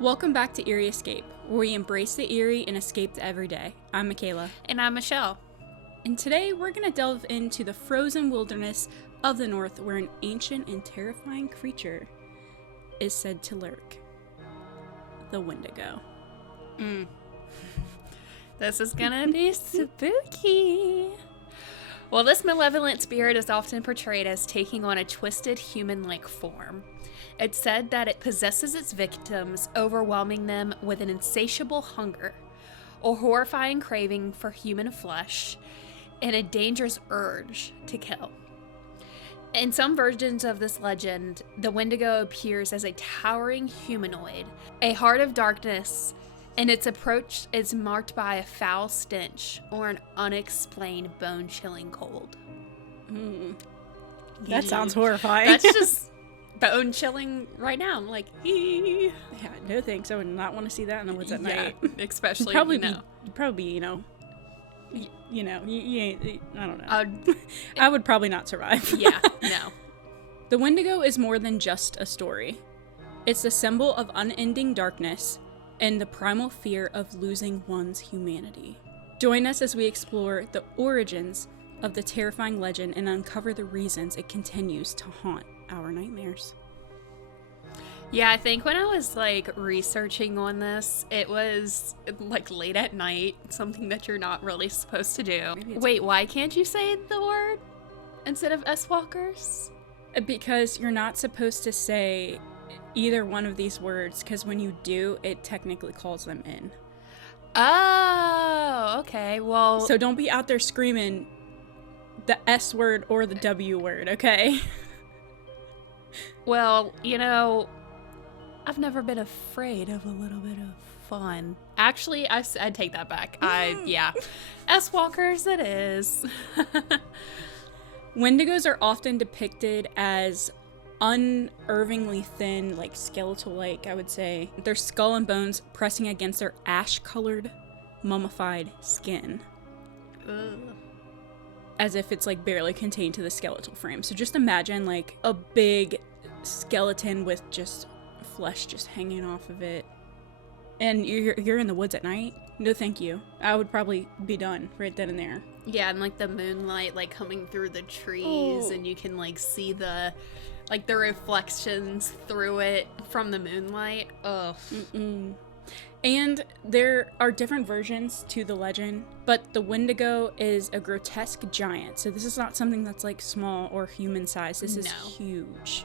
Welcome back to Eerie Escape, where we embrace the eerie and escape the everyday. I'm Makala. And I'm Michelle. And today we're going to delve into the frozen wilderness of the north, where an ancient and terrifying creature is said to lurk. The Wendigo. This is gonna be spooky. Well, this malevolent spirit is often portrayed as taking on a twisted human-like form. It's said that it possesses its victims, overwhelming them with an insatiable hunger, a horrifying craving for human flesh, and a dangerous urge to kill. In some versions of this legend, the Wendigo appears as a towering humanoid, a heart of darkness, and its approach is marked by a foul stench or an unexplained bone-chilling cold. That sounds horrifying. That's just bone-chilling right now. I'm like, yeah, no thanks. I would not want to see that in the woods at night. Especially, probably be, I don't know. I would probably not survive. Yeah, no. The Wendigo is more than just a story. It's the symbol of unending darkness and the primal fear of losing one's humanity. Join us as we explore the origins of the terrifying legend and uncover the reasons it continues to haunt our nightmares. Yeah, I think when I was, researching on this, it was, late at night, something that you're not really supposed to do. Wait, why can't you say the word instead of S-walkers? Because you're not supposed to say either one of these words, because when you do, it technically calls them in. Oh, okay, well... So don't be out there screaming the S word or the W word, okay? Well, I've never been afraid of a little bit of fun. Actually, I'd take that back. S-walkers, it is. Wendigos are often depicted as unnervingly thin, skeletal-like, I would say. Their skull and bones pressing against their ash-colored, mummified skin. Ugh. As if it's, barely contained to the skeletal frame. So just imagine, a big skeleton with just flesh just hanging off of it. And you're in the woods at night? No, thank you. I would probably be done right then and there. Yeah, and, the moonlight, coming through the trees, and you can, see the... the reflections through it from the moonlight. Ugh. Mm-mm. And there are different versions to the legend, but the Wendigo is a grotesque giant. So this is not something that's small or human sized. This is huge.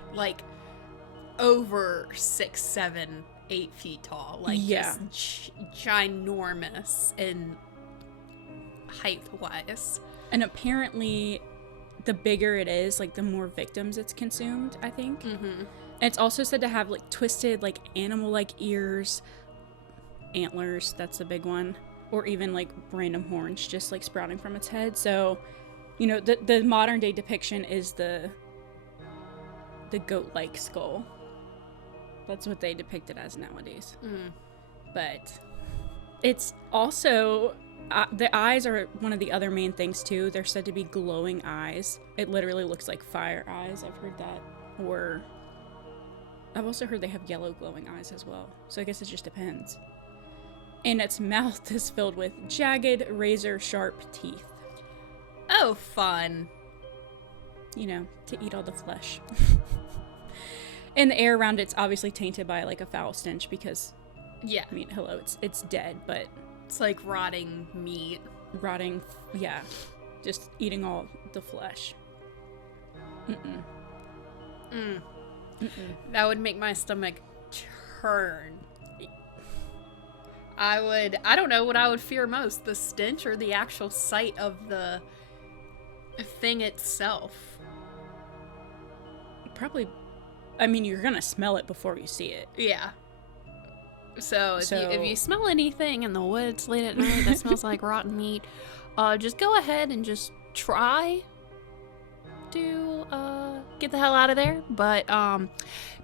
Over 6, 7, 8 feet tall. Just ginormous in height-wise. And apparently... the bigger it is, the more victims it's consumed, I think. Mm-hmm. And it's also said to have, twisted, animal-like ears, antlers, that's the big one, or even, random horns just, sprouting from its head. So, the modern-day depiction is the goat-like skull. That's what they depict it as nowadays. Mm. But it's also... the eyes are one of the other main things, too. They're said to be glowing eyes. It literally looks like fire eyes. I've heard that. Or I've also heard they have yellow glowing eyes as well. So I guess it just depends. And its mouth is filled with jagged, razor-sharp teeth. Oh, fun. To eat all the flesh. And the air around it's obviously tainted by, a foul stench because... yeah. I mean, hello, it's dead, but... it's rotting meat. Rotting, yeah. Just eating all the flesh. Mm-mm. Mm. Mm-mm. That would make my stomach turn. I don't know what I would fear most, the stench or the actual sight of the thing itself. Probably, I mean, you're gonna smell it before you see it. Yeah. So if you smell anything in the woods late at night that smells like rotten meat, just go ahead and just try to get the hell out of there. But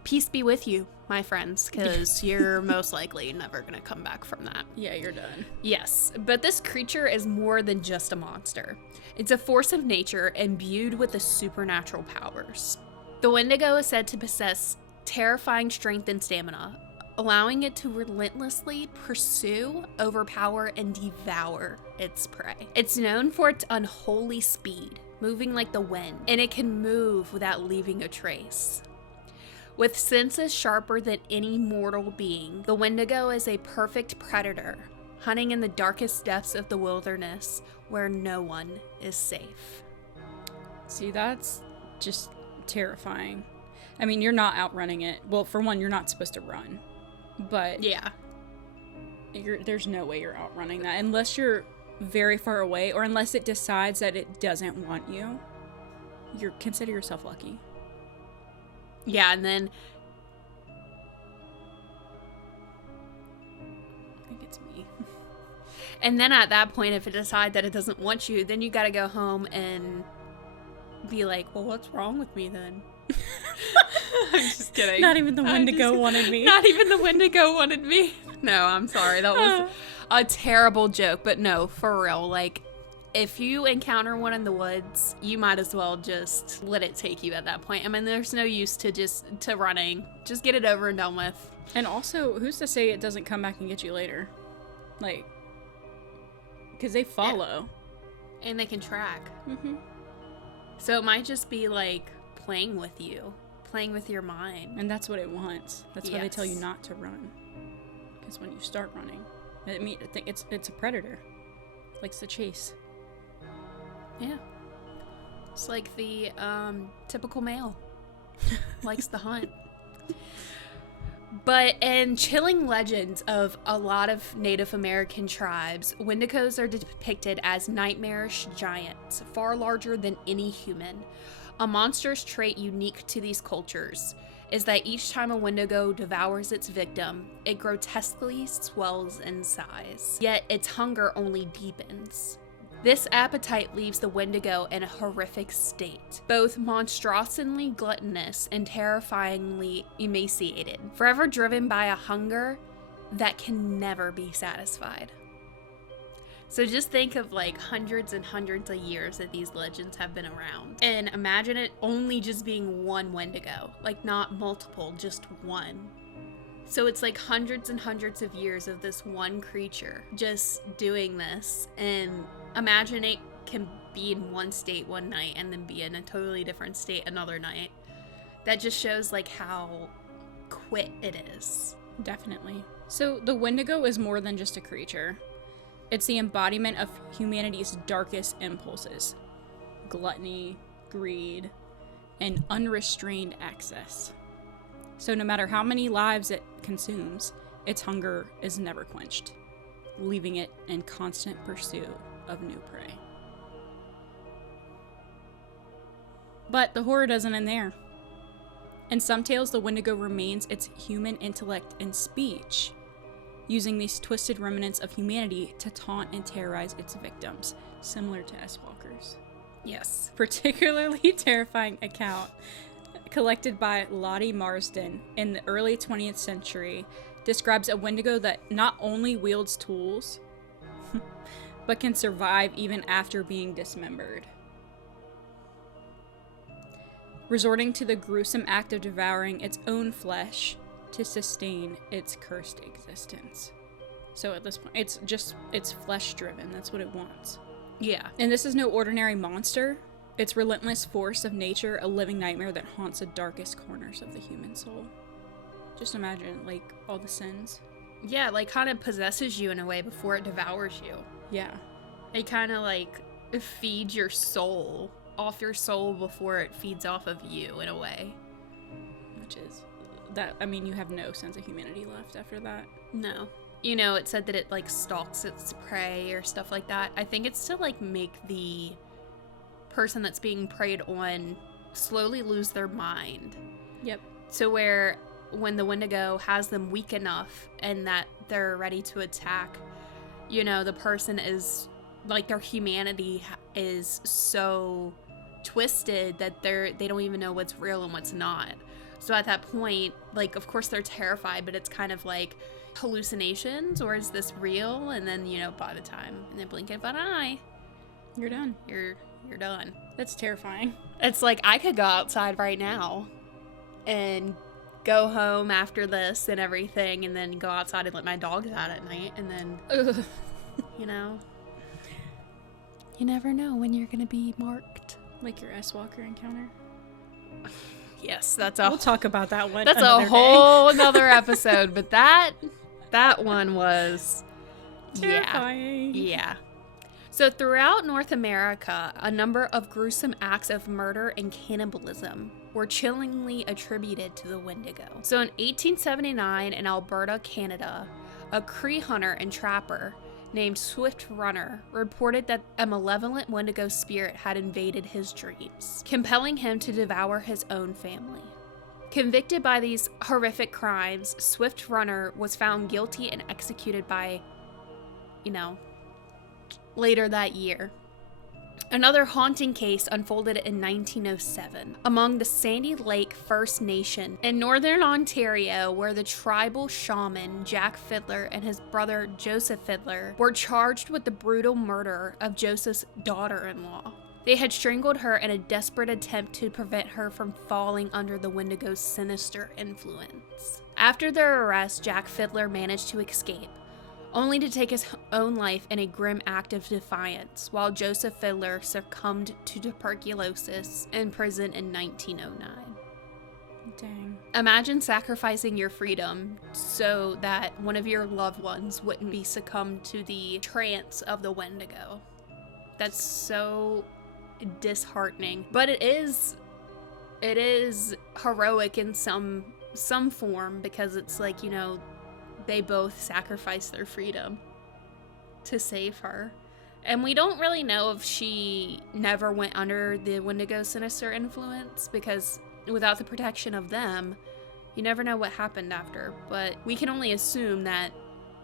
peace be with you my friends, because you're most likely never going to come back from that. Yeah, you're done. Yes, but this creature is more than just a monster. It's a force of nature imbued with the supernatural powers. The Wendigo is said to possess terrifying strength and stamina, allowing it to relentlessly pursue, overpower, and devour its prey. It's known for its unholy speed, moving like the wind, and it can move without leaving a trace. With senses sharper than any mortal being, the Wendigo is a perfect predator, hunting in the darkest depths of the wilderness where no one is safe. See, that's just terrifying. I mean, you're not outrunning it. Well, for one, you're not supposed to run. But yeah, there's no way you're outrunning that unless you're very far away, or unless it decides that it doesn't want you. Consider yourself lucky. Yeah, and then I think it's me. And then at that point, if it decides that it doesn't want you, then you got to go home and be like, well, what's wrong with me then? I'm just kidding. Not even the Wendigo wanted me. Not even the Wendigo wanted me. No, I'm sorry. That was a terrible joke. But no, for real. Like, if you encounter one in the woods, you might as well just let it take you at that point. I mean, there's no use to running. Just get it over and done with. And also, who's to say it doesn't come back and get you later? Like, because they follow. Yeah. And they can track. Mm-hmm. So it might just be like playing with you. Playing with your mind. And that's what it wants. That's why they tell you Yes. not to run. Because when you start running, I mean, it's a predator. Likes to chase. Yeah. It's like the typical male. Likes the hunt. But in chilling legends of a lot of Native American tribes, Wendigos are depicted as nightmarish giants, far larger than any human. A monstrous trait unique to these cultures is that each time a Wendigo devours its victim, it grotesquely swells in size, yet its hunger only deepens. This appetite leaves the Wendigo in a horrific state, both monstrously gluttonous and terrifyingly emaciated, forever driven by a hunger that can never be satisfied. So just think of like hundreds and hundreds of years that these legends have been around. And imagine it only just being one Wendigo, like not multiple, just one. So it's like hundreds and hundreds of years of this one creature just doing this. And imagine it can be in one state one night and then be in a totally different state another night. That just shows like how quick it is. Definitely. So the Wendigo is more than just a creature. It's the embodiment of humanity's darkest impulses. Gluttony, greed, and unrestrained access. So no matter how many lives it consumes, its hunger is never quenched, leaving it in constant pursuit of new prey. But the horror doesn't end there. In some tales, the Wendigo remains its human intellect and speech, using these twisted remnants of humanity to taunt and terrorize its victims, similar to S-Walkers. Yes. Particularly terrifying account collected by Lottie Marsden in the early 20th century describes a Wendigo that not only wields tools, but can survive even after being dismembered, resorting to the gruesome act of devouring its own flesh to sustain its cursed existence. So at this point, it's flesh driven. That's what it wants. Yeah. And this is no ordinary monster. It's relentless force of nature, a living nightmare that haunts the darkest corners of the human soul. Just imagine, like, all the sins. Yeah, like kind of possesses you in a way before it devours you. Yeah. It kind of like feeds your soul off your soul before it feeds off of you in a way. Which is that, I mean, you have no sense of humanity left after that. No. You know, it said that it like stalks its prey or stuff like that. I think it's to like make the person that's being preyed on slowly lose their mind. Yep. So where when the Wendigo has them weak enough and that they're ready to attack, you know, the person is like their humanity is so twisted that they don't even know what's real and what's not. So at that point, like, of course they're terrified, but it's kind of like hallucinations, or is this real? And then, you know, by the time in the blink of an eye, You're done. you're done. That's terrifying. It's like I could go outside right now and go home after this and everything, and then go outside and let my dogs out at night, and then, Ugh. you know, you never know when you're gonna be marked. Like your S-Walker encounter. Yes, that's We'll talk about that one. that's a another day. whole another episode, but that one was Terrifying. Yeah. So throughout North America, a number of gruesome acts of murder and cannibalism were chillingly attributed to the Wendigo. So in 1879 in Alberta, Canada, a Cree hunter and trapper named Swift Runner reported that a malevolent Wendigo spirit had invaded his dreams, compelling him to devour his own family. Convicted by these horrific crimes, Swift Runner was found guilty and executed by, later that year. Another haunting case unfolded in 1907 among the Sandy Lake First Nation in northern Ontario, where the tribal shaman Jack Fiddler and his brother Joseph Fiddler were charged with the brutal murder of Joseph's daughter-in-law. They had strangled her in a desperate attempt to prevent her from falling under the Wendigo's sinister influence. After their arrest, Jack Fiddler managed to escape, only to take his own life in a grim act of defiance, while Joseph Fiddler succumbed to tuberculosis in prison in 1909. Dang. Imagine sacrificing your freedom so that one of your loved ones wouldn't be succumbed to the trance of the Wendigo. That's so disheartening. But it is heroic in some form, because it's like, they both sacrificed their freedom to save her. And we don't really know if she never went under the Wendigo sinister influence, because without the protection of them, you never know what happened after. But we can only assume that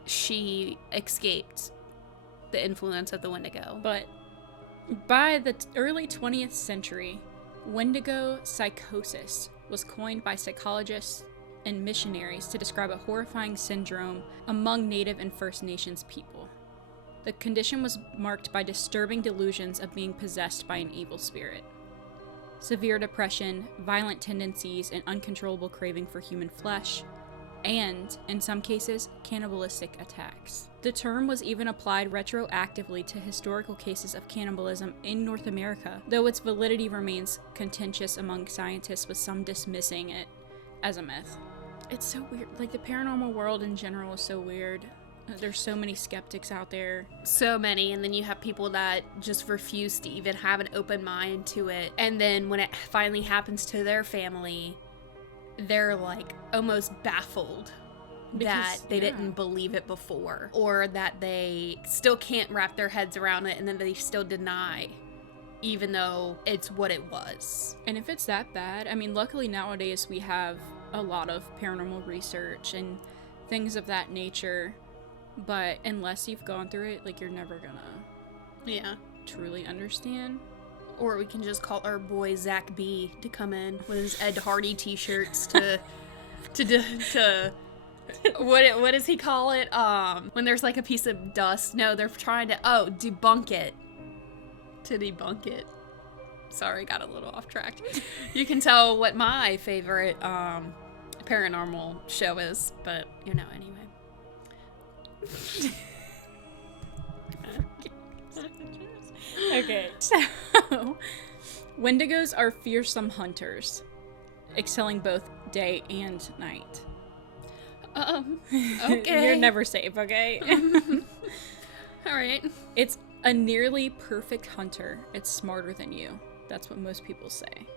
she escaped the influence of the Wendigo. But by the early 20th century, Wendigo psychosis was coined by psychologists and missionaries to describe a horrifying syndrome among Native and First Nations people. The condition was marked by disturbing delusions of being possessed by an evil spirit, severe depression, violent tendencies, and uncontrollable craving for human flesh, and, in some cases, cannibalistic attacks. The term was even applied retroactively to historical cases of cannibalism in North America, though its validity remains contentious among scientists, with some dismissing it as a myth. It's so weird. Like, the paranormal world in general is so weird. There's so many skeptics out there. So many. And then you have people that just refuse to even have an open mind to it. And then when it finally happens to their family, they're like almost baffled that they didn't believe it before, or that they still can't wrap their heads around it, and then they still deny, even though it's what it was. And if it's that bad, I mean, luckily nowadays we have a lot of paranormal research and things of that nature, but unless you've gone through it, like, you're never gonna truly understand. Or we can just call our boy Zach B to come in with his Ed Hardy t-shirts to what does he call it? When there's like a piece of dust. No, they're trying to debunk it. To debunk it. Sorry, got a little off track. You can tell what my favorite paranormal show is, but anyway. Okay, so Wendigos are fearsome hunters, excelling both day and night. Okay. You're never safe, okay? All right. It's a nearly perfect hunter. It's smarter than you. That's what most people say.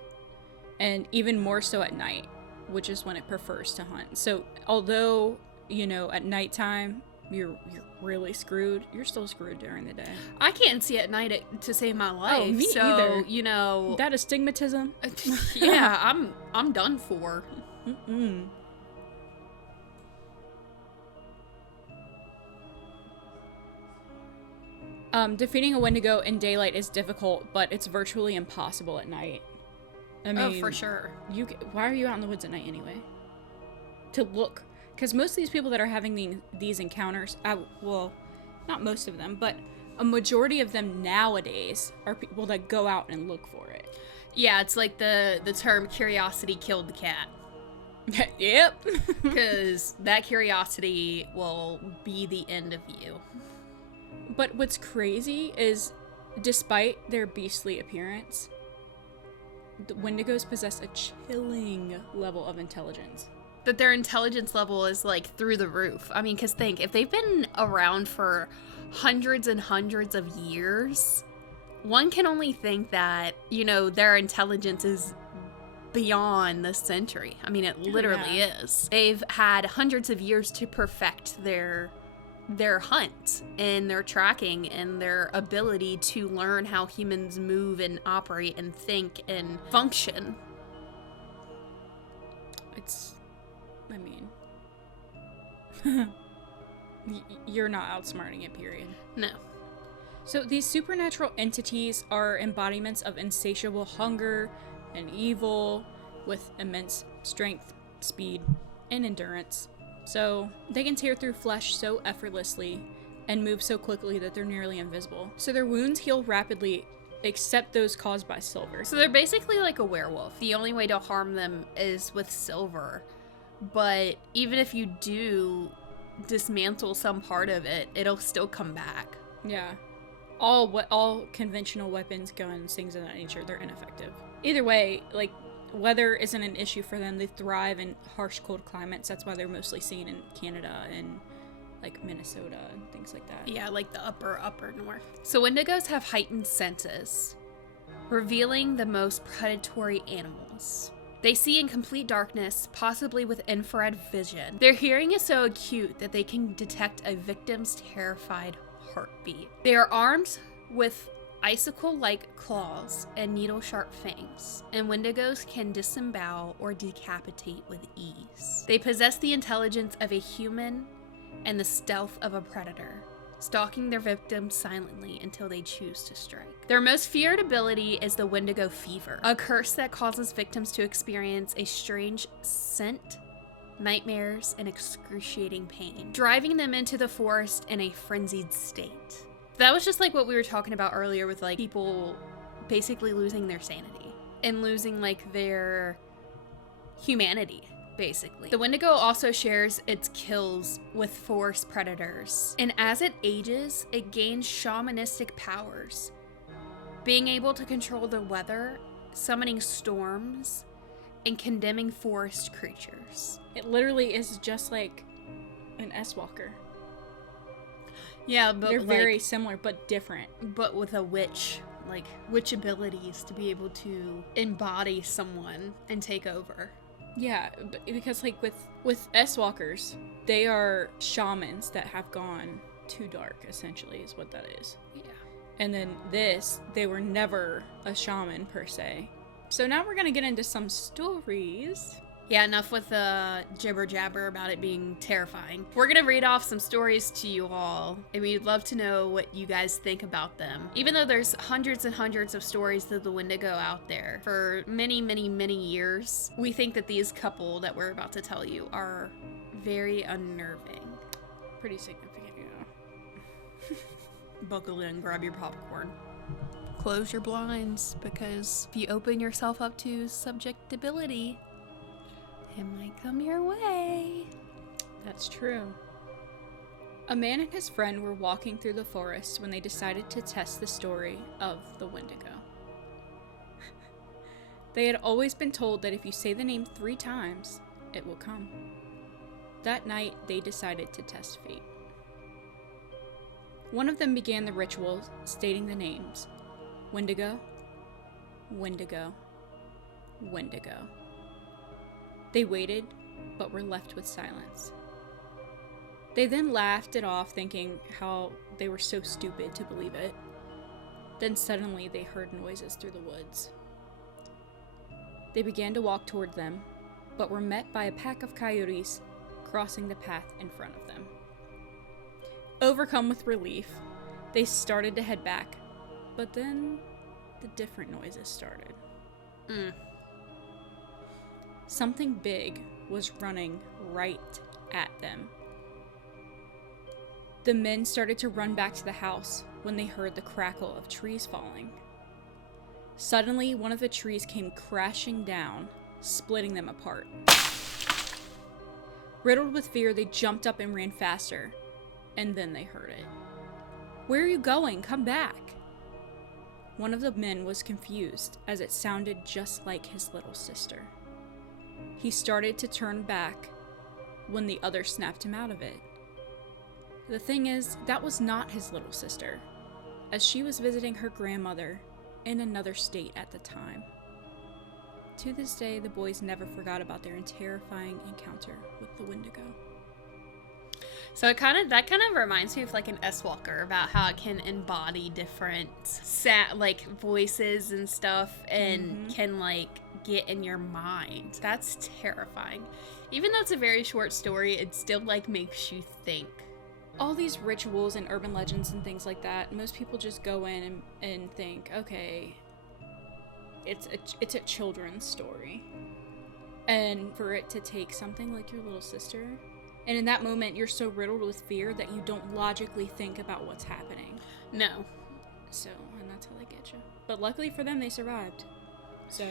And even more so at night, which is when it prefers to hunt. So although, at nighttime, you're really screwed, you're still screwed during the day. I can't see at night to save my life. Oh, me so, either. That astigmatism? Yeah, I'm done for. Mm-mm. Defeating a Wendigo in daylight is difficult, but it's virtually impossible at night. I mean, Oh, for sure. Why are you out in the woods at night anyway? To look. Because most of these people that are having these encounters, well, not most of them, but a majority of them nowadays are people that go out and look for it. Yeah, it's like the term curiosity killed the cat. Yep. Because that curiosity will be the end of you. But what's crazy is, despite their beastly appearance, the Wendigos possess a chilling level of intelligence. That their intelligence level is like through the roof. I mean, because think, if they've been around for hundreds and hundreds of years, one can only think that, you know, their intelligence is beyond the century. I mean, it literally is. They've had hundreds of years to perfect their hunt and their tracking and their ability to learn how humans move and operate and think and function. I mean, you're not outsmarting it, period. No. So these supernatural entities are embodiments of insatiable hunger and evil with immense strength, speed, and endurance. So they can tear through flesh so effortlessly and move so quickly that they're nearly invisible. So their wounds heal rapidly, except those caused by silver. So they're basically like a werewolf. The only way to harm them is with silver. But even if you do dismantle some part of it, it'll still come back. Yeah. All conventional weapons, guns, things of that nature, they're ineffective. Either way, like, weather isn't an issue for them. They thrive in harsh, cold climates. That's why they're mostly seen in Canada and, like, Minnesota and things like that. Yeah, like the upper north. So Wendigos have heightened senses, revealing the most predatory animals. They see in complete darkness, possibly with infrared vision. Their hearing is so acute that they can detect a victim's terrified heartbeat. They are armed with icicle-like claws and needle-sharp fangs, and Wendigos can disembowel or decapitate with ease. They possess the intelligence of a human and the stealth of a predator, stalking their victims silently until they choose to strike. Their most feared ability is the Wendigo fever, a curse that causes victims to experience a strange scent, nightmares, and excruciating pain, driving them into the forest in a frenzied state. That was just like what we were talking about earlier with like people basically losing their sanity and losing like their humanity, basically. The Wendigo also shares its kills with forest predators, and as it ages, it gains shamanistic powers, being able to control the weather, summoning storms, and condemning forest creatures. It literally is just like an S-Walker. Yeah, but they're very similar, but different. But with a witch, like witch abilities to be able to embody someone and take over. Yeah, because like with S-Walkers, they are shamans that have gone too dark, essentially, is what that is. Yeah. And then they were never a shaman per se. So now we're gonna get into some stories. Yeah, enough with the jibber jabber about it being terrifying. We're gonna read off some stories to you all, and we'd love to know what you guys think about them. Even though there's hundreds and hundreds of stories of the Wendigo out there for many, many, many years, we think that these couple that we're about to tell you are very unnerving. Pretty significant, yeah. Buckle in, grab your popcorn. Close your blinds, because if you open yourself up to subjectability, it might come your way. That's true. A man and his friend were walking through the forest when they decided to test the story of the Wendigo. They had always been told that if you say the name 3 times, it will come. That night, they decided to test fate. One of them began the ritual, stating the names: Wendigo, Wendigo, Wendigo. They waited, but were left with silence. They then laughed it off, thinking how they were so stupid to believe it. Then suddenly they heard noises through the woods. They began to walk toward them, but were met by a pack of coyotes crossing the path in front of them. Overcome with relief, they started to head back, but then the different noises started. something big was running right at them. The men started to run back to the house when they heard the crackle of trees falling. Suddenly, one of the trees came crashing down, splitting them apart. Riddled with fear, they jumped up and ran faster, and then they heard it. "Where are you going? Come back!" One of the men was confused, as it sounded just like his little sister. He started to turn back when the other snapped him out of it. The thing is, that was not his little sister, as she was visiting her grandmother in another state at the time. To this day, the boys never forgot about their terrifying encounter with the Wendigo. So that kind of reminds me of like an S-Walker, about how it can embody different like voices and stuff, and can like get in your mind. That's terrifying. Even though it's a very short story, it still like makes you think. All these rituals and urban legends and things like that, most people just go in and think, okay, it's a children's story. And for it to take something like your little sister, and in that moment you're so riddled with fear that you don't logically think about what's happening. No. So, and that's how they get you. But luckily for them, they survived. So,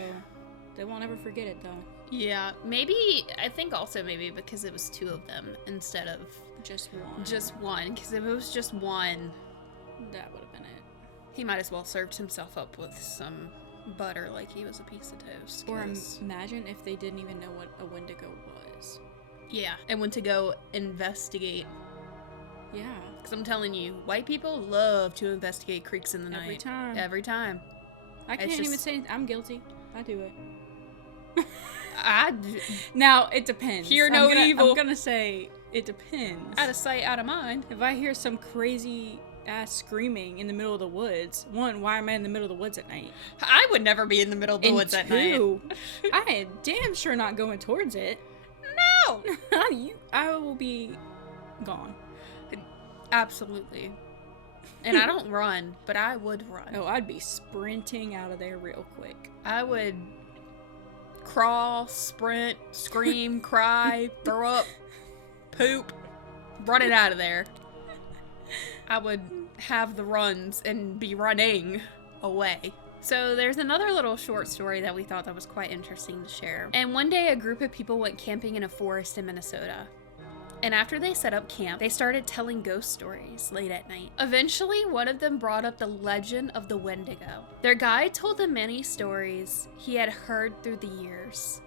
they won't ever forget it though. Yeah, I think also maybe because it was 2 of them instead of just one. Just one, because if it was just one, that would have been it. He might as well served himself up with some butter like he was a piece of toast. Or imagine if they didn't even know what a Wendigo was. Yeah, and went to go investigate. Yeah. Because I'm telling you, white people love to investigate creeks in the night. Every time. I can't even say I'm guilty. I do it. Now, it depends. Hear no evil. I'm gonna say it depends. Out of sight, out of mind. If I hear some crazy ass screaming in the middle of the woods, one, why am I in the middle of the woods at night? I would never be in the middle of the woods at night. I am damn sure not going towards it. No! I will be gone. Absolutely. And I don't run, but I would run. Oh, I'd be sprinting out of there real quick. I would crawl, sprint, scream, cry, throw up, poop, run it out of there. I would have the runs and be running away. So there's another little short story that we thought that was quite interesting to share. And one day a group of people went camping in a forest in Minnesota. And after they set up camp, they started telling ghost stories late at night. Eventually, one of them brought up the legend of the Wendigo. Their guide told them many stories he had heard through the years.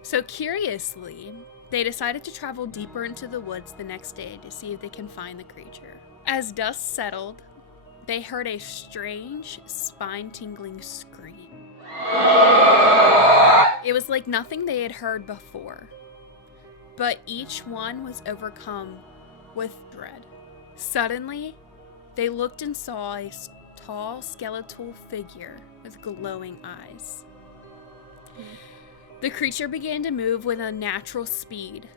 So curiously, they decided to travel deeper into the woods the next day to see if they can find the creature. As dusk settled, they heard a strange, spine-tingling scream. It was like nothing they had heard before. But each one was overcome with dread. Suddenly, they looked and saw a tall skeletal figure with glowing eyes. The creature began to move with unnatural speed.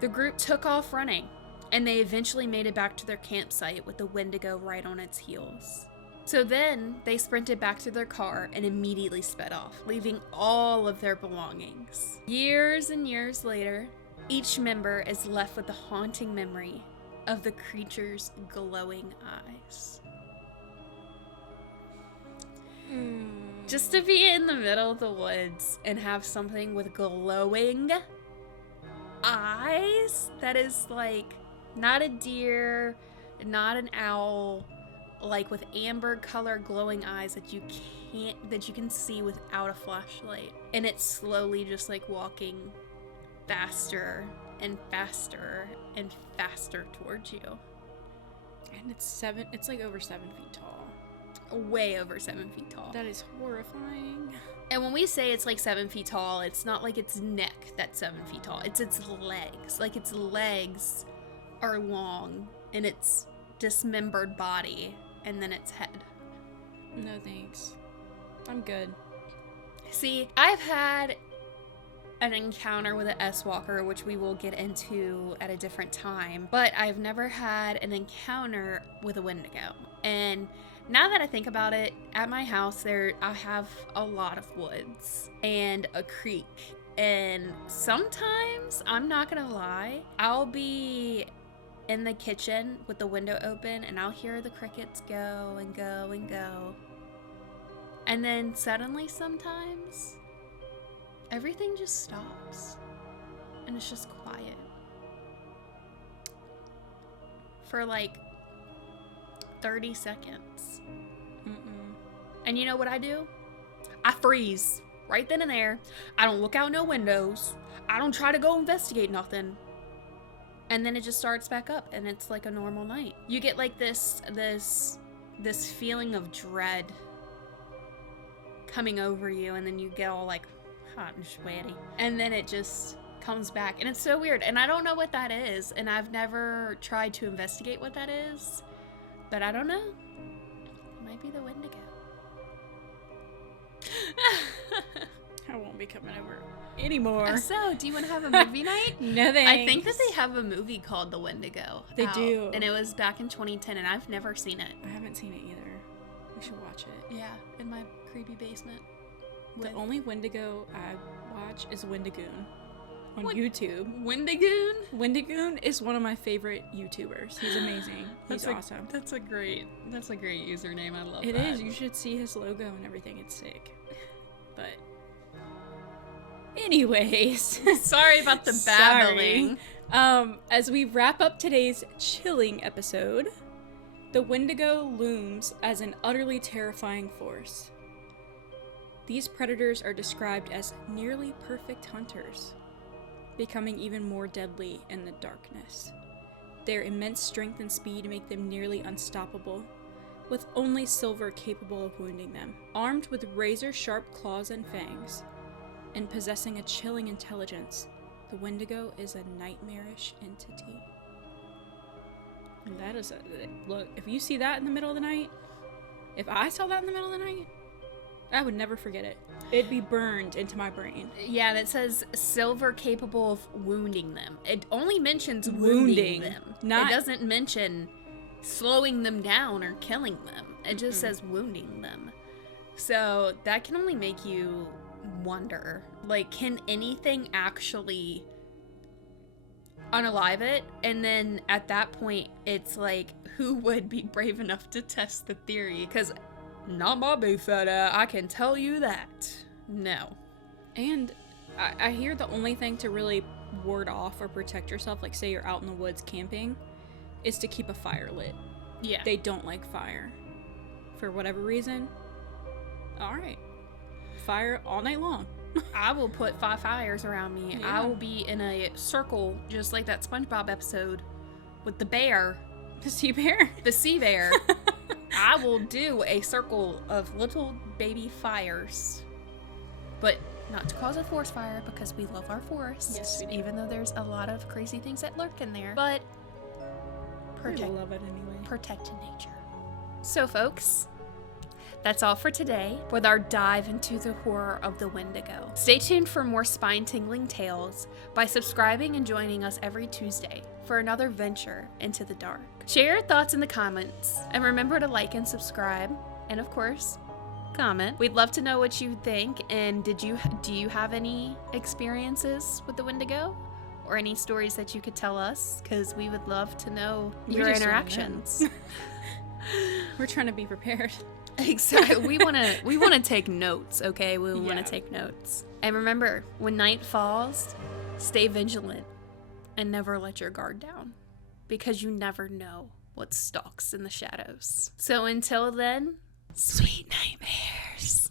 The group took off running, and they eventually made it back to their campsite with the Wendigo right on its heels. So then, they sprinted back to their car and immediately sped off, leaving all of their belongings. Years and years later, each member is left with the haunting memory of the creature's glowing eyes. Just to be in the middle of the woods and have something with glowing eyes, that is like not a deer, not an owl, like with amber color glowing eyes that you can see without a flashlight. And it's slowly just like walking faster and faster and faster towards you. And it's like over 7 feet tall. Way over 7 feet tall. That is horrifying. And when we say it's like 7 feet tall, it's not like its neck that's 7 feet tall. It's its legs. Like its legs are long and its dismembered body and then its head. No thanks. I'm good. See, I've had an encounter with an S-Walker, which we will get into at a different time, but I've never had an encounter with a Wendigo. And now that I think about it, at my house I have a lot of woods and a creek, And sometimes, I'm not gonna lie, I'll be in the kitchen with the window open and I'll hear the crickets go and go and go. And then suddenly sometimes, everything just stops. And it's just quiet. For like 30 seconds. Mm-mm. And you know what I do? I freeze right then and there. I don't look out no windows. I don't try to go investigate nothing. And then it just starts back up and it's like a normal night. You get like this feeling of dread coming over you, and then you get all like hot and sweaty. And then it just comes back, and it's so weird, and I don't know what that is, and I've never tried to investigate what that is, but I don't know. It might be the Wendigo. I won't be coming over anymore. So, do you want to have a movie night? No thanks. I think that they have a movie called The Wendigo. They do. And it was back in 2010, and I've never seen it. I haven't seen it either. We should watch it. Yeah, in my creepy basement. The only Wendigo I watch is Wendigoon on YouTube. Wendigoon? Wendigoon is one of my favorite YouTubers. He's amazing. He's awesome. That's a great username. I love It that. is. You should see his logo and everything. It's sick. But anyways, Sorry about the babbling. As we wrap up today's chilling episode, the Wendigo looms as an utterly terrifying force. These predators are described as nearly perfect hunters, becoming even more deadly in the darkness. Their immense strength and speed make them nearly unstoppable, with only silver capable of wounding them. Armed with razor-sharp claws and fangs, and possessing a chilling intelligence, the Wendigo is a nightmarish entity. And that is look, if you see that in the middle of the night, if I saw that in the middle of the night, I would never forget it. It'd be burned into my brain. Yeah, and it says silver capable of wounding them. It only mentions wounding them. It doesn't mention slowing them down or killing them. It just says wounding them. So that can only make you wonder, like, can anything actually unalive it? And then at that point, it's like, who would be brave enough to test the theory? Because not my big fat, I can tell you that. No. And I hear the only thing to really ward off or protect yourself, like say you're out in the woods camping, is to keep a fire lit. Yeah. They don't like fire. For whatever reason. Alright. Fire all night long. I will put 5 fires around me. Yeah. I will be in a circle, just like that SpongeBob episode with the bear. The sea bear? The sea bear. I will do a circle of little baby fires. But not to cause a forest fire, because we love our forests. Yes, we do. Even though there's a lot of crazy things that lurk in there. But I love it anyway. protecting nature. So, folks, that's all for today with our dive into the horror of the Wendigo. Stay tuned for more spine-tingling tales by subscribing and joining us every Tuesday for another venture into the dark. Share your thoughts in the comments, and remember to like and subscribe, and of course, comment. We'd love to know what you think, and do you have any experiences with the Wendigo? Or any stories that you could tell us, because we would love to know your interactions. We're trying to be prepared. Exactly. We want to take notes, okay? We want to take notes. And remember, when night falls, stay vigilant and never let your guard down, because you never know what stalks in the shadows. So until then, sweet nightmares.